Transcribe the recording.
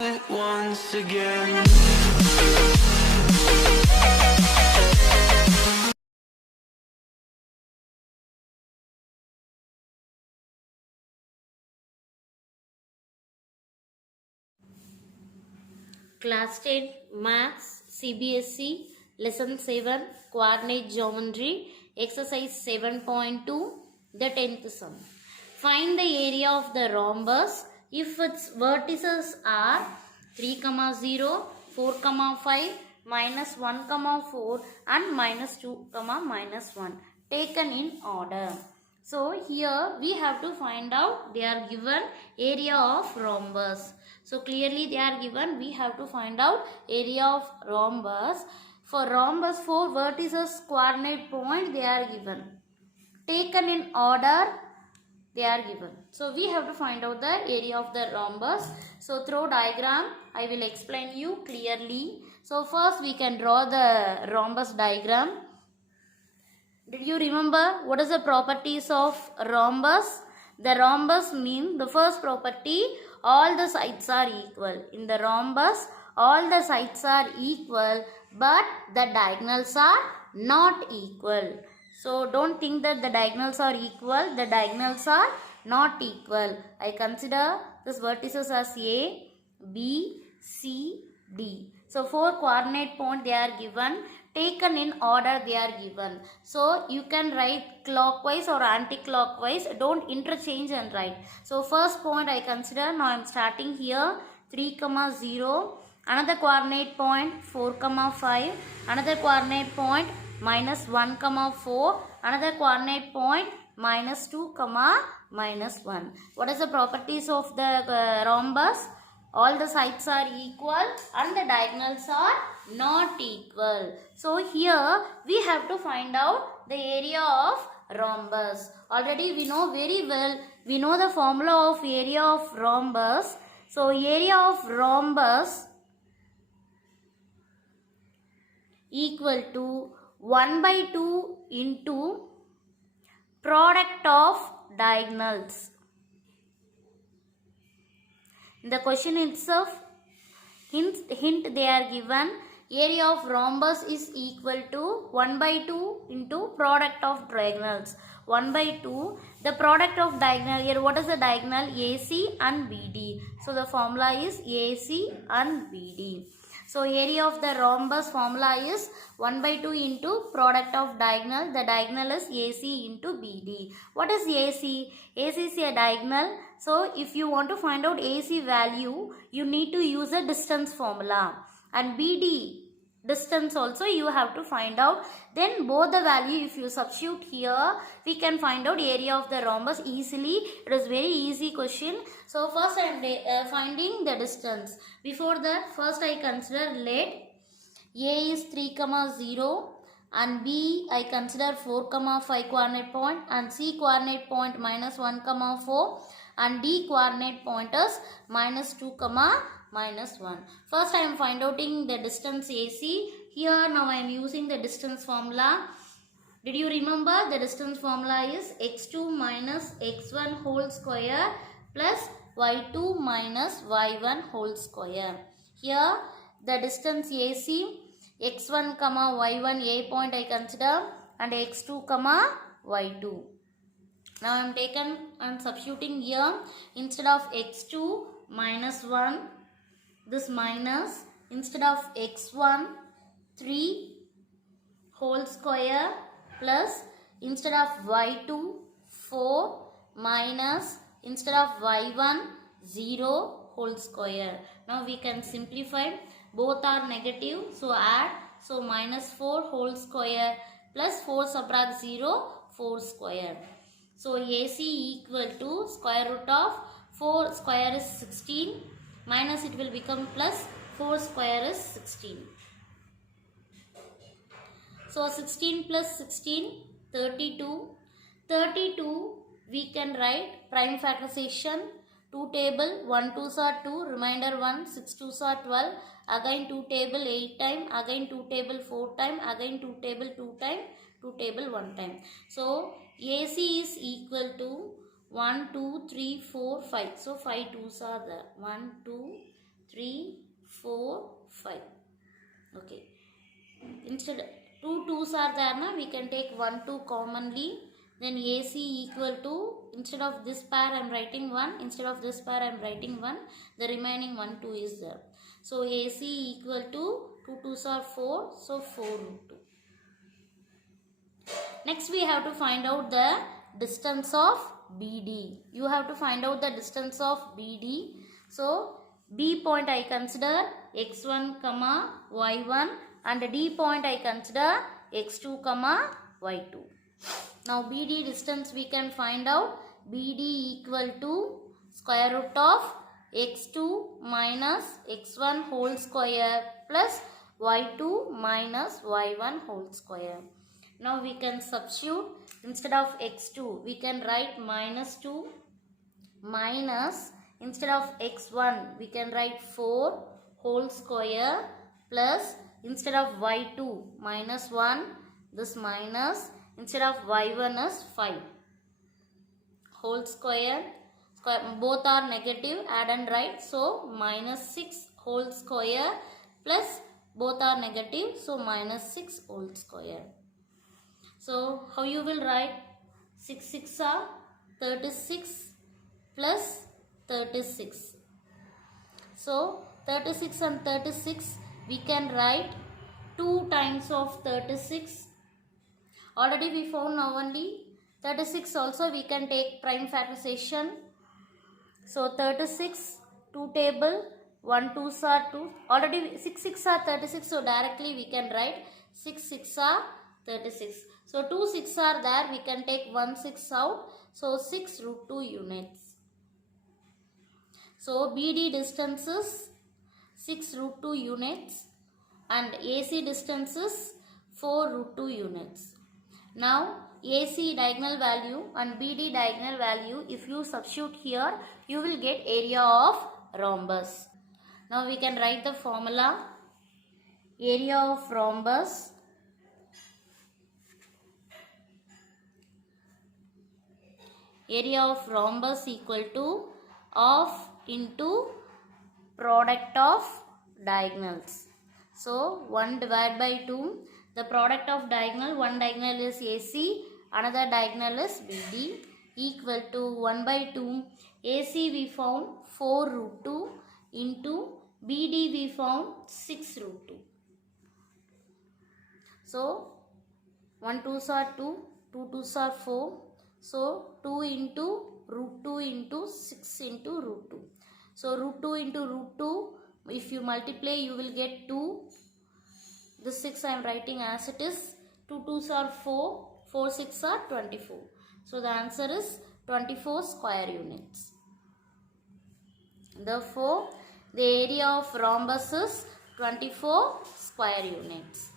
it once again. Class 10 Maths CBSE Lesson 7 Coordinate Geometry Exercise 7.2 The 10th sum. Find the area of the rhombus if its vertices are 3, 0, 4, 5, minus 1, 4 and minus 2, minus 1 taken in order. So here we have to find out they are given area of rhombus. So clearly they are given, we have to find out area of rhombus. For rhombus 4 vertices coordinate point they are given. Taken in order they are given. So we have to find out the area of the rhombus. So through diagram I will explain you clearly. So first we can draw the rhombus diagram. Did you remember what is the properties of rhombus? The rhombus means the first property, all the sides are equal. In the rhombus, all the sides are equal but the diagonals are not equal. So don't think that the diagonals are equal. The diagonals are not equal. I consider this vertices as A, B, C, D. So 4 coordinate point they are given. Taken in order they are given. So you can write clockwise or anti-clockwise. Don't interchange and write. So first point I consider, now I am starting here 3, 0. Another coordinate point 4, 5. Another coordinate point minus 1, 4. Another coordinate point minus 2, minus 1. What is the properties of the rhombus? All the sides are equal and the diagonals are not equal. So here we have to find out the area of rhombus. Already we know very well, we know the formula of area of rhombus. So area of rhombus equal to 1 by 2 into product of diagonals. In the question itself, hint they are given, area of rhombus is equal to 1 by 2 into product of diagonals. 1 by 2, the product of diagonal, here what is the diagonal? AC and BD. So the formula is AC and BD. So area of the rhombus formula is 1 by 2 into product of diagonal. The diagonal is AC into BD. What is AC? AC is a diagonal. So if you want to find out AC value, you need to use a distance formula. And BD distance also you have to find out. Then both the value if you substitute here, we can find out area of the rhombus easily. It is very easy question. So first I am finding the distance. Before that, first I consider let A is 3, 0 and B I consider 4, 5 coordinate point and C coordinate point minus 1, 4 and D coordinate point is minus 2, minus 1. First I am finding out the distance AC. Here now I am using the distance formula. Did you remember the distance formula is x2 minus x1 whole square plus y2 minus y1 whole square. Here the distance AC, x1 y1 A point I consider and x2 y2. Now I am taken and substituting here, instead of x2 minus 1, this minus, instead of x1 3 whole square plus instead of y2 4 minus instead of y1 0 whole square. Now we can simplify, both are negative, so add, so minus 4 whole square plus 4 subtract 0 4 square. So AC equal to square root of 4 square is 16 minus it will become plus 4 square is 16. So 16 plus 16, 32. 32 we can write prime factorization. 2 table, 1 2s are 2, remainder 1, 6 2s are 12, again 2 table 8 time, again 2 table 4 time, again 2 table 2 time, 2 table 1 time. So AC is equal to 1 2 3 4 5. So 5 2s are there. 1 2 3 instead 2 2s are there na, we can take 1 2 commonly. Then AC equal to, instead of this pair I am writing 1, instead of this pair I am writing 1, the remaining 1 2 is there. So AC equal to 2 2s are 4, so 4 root 2. Next we have to find out the distance of BD. You have to find out the distance of BD. So B point I consider x1 comma y1 and D point I consider x2 comma y2. Now BD distance we can find out. BD equal to square root of x2 minus x1 whole square plus y2 minus y1 whole square. Now we can substitute. Instead of x2 we can write minus 2 minus, instead of x1 we can write 4 whole square plus, instead of y2 minus 1, this minus, instead of y1 is 5 whole square, both are negative, add and write, so minus 6 whole square plus both are negative, so minus 6 whole square. So how you will write? 6 6 are 36 plus 36. So 36 and 36 we can write 2 times of 36. Already we found now only 36 also we can take prime factorization. So 36 2 table 1 2s are 2. Already 6 6 are 36, so directly we can write 6 6 are 36. So 2 6 are there, we can take 1 6 out, so 6 root 2 units. So BD distance is 6 root 2 units and AC distance is 4 root 2 units. Now AC diagonal value and BD diagonal value, if you substitute here, you will get area of rhombus. Now we can write the formula. Area of rhombus equal to half into product of diagonals. So 1 divided by 2, the product of diagonal, one diagonal is AC, another diagonal is BD, equal to 1 by 2. AC we found 4 root 2 into BD we found 6 root 2. So 1 2s are 2, 2 2s are 4. So 2 into root 2 into 6 into root 2. So root 2 into root 2, if you multiply you will get 2. This 6 I am writing as it is. 2 2s are 4, 4 6 are 24. So the answer is 24 square units. Therefore the area of rhombus is 24 square units.